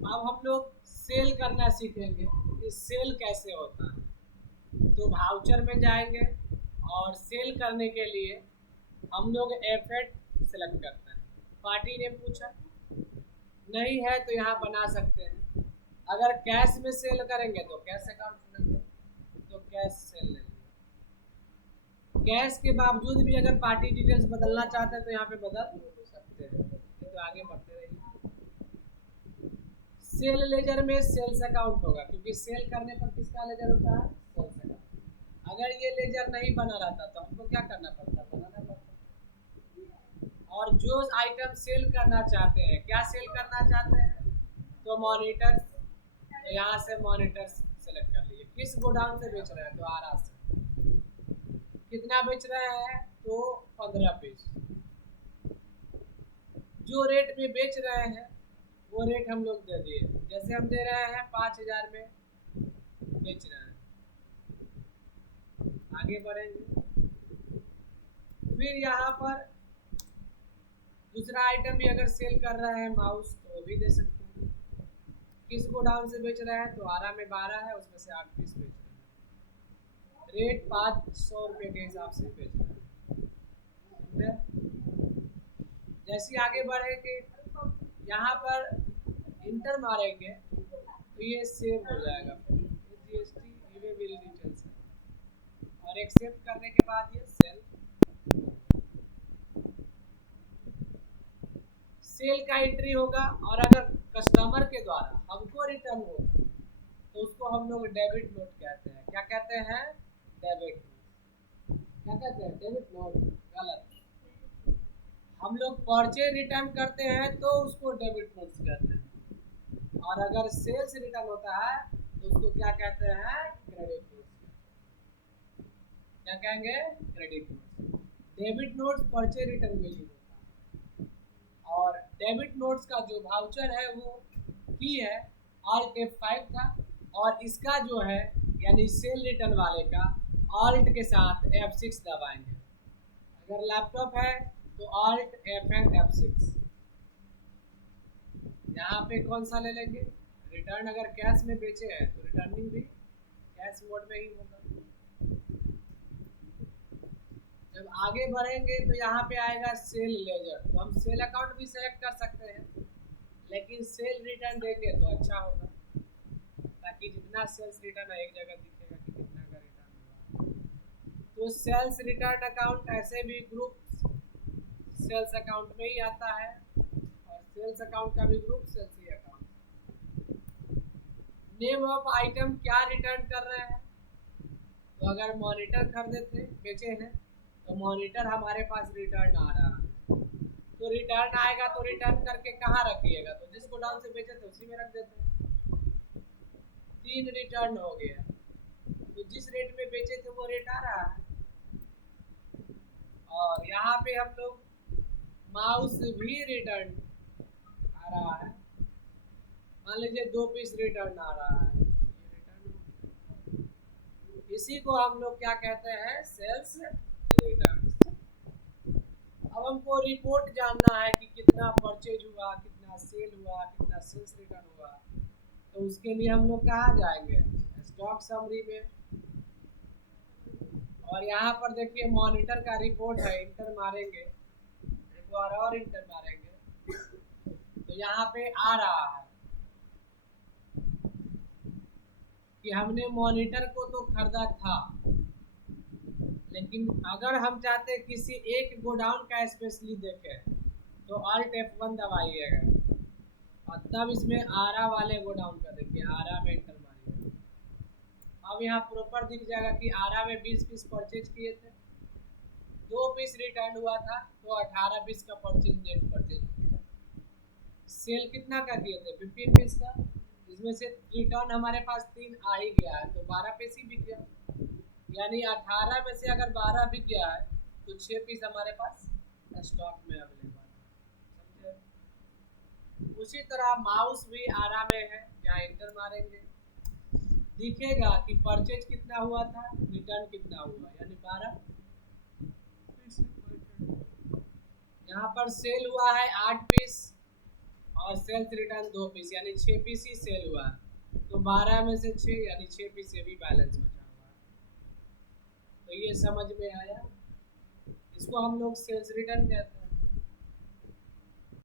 अब हम लोग सेल करना सीखेंगे कि सेल कैसे होता है। तो वाउचर में जाएंगे और सेल करने के लिए हम लोग F8 सेलेक्ट करते हैं। पार्टी ने पूछा नहीं है तो यहाँ बना सकते हैं। अगर कैश में सेल करेंगे तो कैश अकाउंट चुनेंगे, तो कैश सेल लेंगे। कैश के बावजूद भी अगर पार्टी डिटेल्स बदलना चाहते हैं तो यहाँ पे बदल सकते हैं। तो आगे बढ़ते रहिए। सेल लेजर में सेल्स अकाउंट होगा, क्योंकि सेल करने पर किसका लेजर होता है? Sales account. अगर ये लेजर नहीं बना रहता तो हमको क्या करना पड़ता? बनाना पड़ता। और जो आइटम सेल करना चाहते हैं, क्या सेल करना चाहते हैं? तो मॉनिटर, यहाँ से मॉनिटर सेलेक्ट कर लिए। किस गोडाउन से बेच रहे हैं? तो आरा से। कितना बेच रहे हैं? तो 15 पीस। जो रेट में बेच रहे हैं वो रेट हम लोग दे दिए। जैसे हम दे रहे हैं 5000 में बेच रहे हैं। आगे बढ़ेंगे। फिर यहाँ पर दूसरा आइटम भी अगर सेल कर रहे हैं माउस, तो वो भी दे सकते हैं। किस गोडाउन से बेच रहे हैं? तो आरा में 12 है, उसमें से 8 पीस बेच रहे हैं। रेट 500 रुपये के हिसाब से बेच रहे हैं। जैसे आगे बढ़ेंगे यहाँ पर इंटर मारेंगे तो ये सेव हो जाएगा। GST ईवे बिल डिटेल्स है, और एक्सेप्ट करने के बाद ये सेल का एंट्री होगा। और अगर कस्टमर के द्वारा हमको रिटर्न हो तो उसको हम लोग डेबिट नोट कहते हैं। क्या कहते हैं? Debit note. क्या कहते हैं? Debit note. गलत। हम लोग परचेज रिटर्न करते हैं तो उसको डेबिट नोट्स कहते हैं। और अगर सेल्स रिटर्न होता है तो उसको क्या कहते हैं? Credit notes. क्या कहेंगे? Credit notes. Debit notes purchase return में यूज होता है। और डेबिट नोट्स का जो वाउचर है वो की है ऑल्ट F5 था, और इसका जो है यानी सेल रिटर्न वाले का ऑल्ट के साथ F6 दबाएंगे। अगर लैपटॉप है तो ऑल्ट F8 F6। यहाँ पे कौन सा ले लेंगे? रिटर्न। अगर कैश में बेचे हैं तो रिटर्निंग भी कैश मोड में ही होगा। जब आगे बढ़ेंगे तो यहाँ पे आएगा सेल लेजर। तो हम सेल अकाउंट भी सेलेक्ट कर सकते हैं, लेकिन सेल रिटर्न देंगे तो अच्छा होगा, ताकि जितना सेल्स रिटर्न है एक जगह दिखेगा कि कितना का रिटर्न हुआ। तो सेल्स रिटर्न अकाउंट ऐसे भी ग्रुप सेल्स अकाउंट में ही आता है, और सेल्स अकाउंट का भी ग्रुप सेल्स ही अकाउंट। नेम ऑफ आइटम क्या रिटर्न कर रहे हैं? तो अगर मॉनिटर खरीदे थे, बेचे हैं, तो मॉनिटर हमारे पास रिटर्न आ रहा है। तो रिटर्न आएगा तो रिटर्न करके कहाँ रखिएगा? तो जिस गोडाउन से बेचे थे उसी में रख देते हैं। 3 रिटर्न हो गया। तो जिस रेट में बेचे थे वो रेट आ रहा है। और यहाँ पे हम लोग माउस भी रिटर्न आ रहा है। मान लीजिए 2 पीस रिटर्न आ रहा है, ये रिटर्न। इसी को हम लोग क्या कहते हैं? Sales return. अब हमको रिपोर्ट जानना है कि कितना परचेज हुआ, कितना सेल हुआ, कितना सेल्स रिटर्न हुआ। तो उसके लिए हम लोग कहाँ जाएंगे? स्टॉक समरी में। और यहाँ पर देखिए मॉनिटर का रिपोर्ट है, इंटर मारेंगे, एक बार और इंटर मारेंगे तो यहाँ पे आ रहा है कि हमने मॉनिटर को तो खरीदा था, लेकिन अगर हम चाहते किसी एक गोडाउन का स्पेशली देखें तो ऑल्ट F1 दबाइएगा, और तब इसमें आरा वाले गोडाउन का देखिए, आरा में इंटर मारिए। अब यहाँ प्रॉपर दिख जाएगा कि आरा में 20 पीस परचेज किए थे, 2 पीस रिटर्न हुआ था, तो 18 पीस का परचेज नेट परचेज किया। सेल कितना का किए थे? 15 पीस का। इसमें से रिटर्न हमारे पास 3 आ ही गया है, तो 12 पीस ही बिक गया। यानी 18 में से अगर 12 बिक गया है तो 6 पीस हमारे पास स्टॉक में अवेलेबल है। समझे? उसी तरह माउस भी आरा में है, यहाँ इंटर मारेंगे दिखेगा कि परचेज कितना हुआ था, रिटर्न कितना हुआ, यानी 12। यहाँ पर सेल हुआ है 8 पीस और सेल्स रिटर्न 2 पीस यानी 6 पीस ही सेल हुआ, तो 12 में से 6 यानी 6 पीस से भी बैलेंस बचा हुआ है। तो ये समझ में आया, इसको हम लोग सेल्स रिटर्न कहते हैं।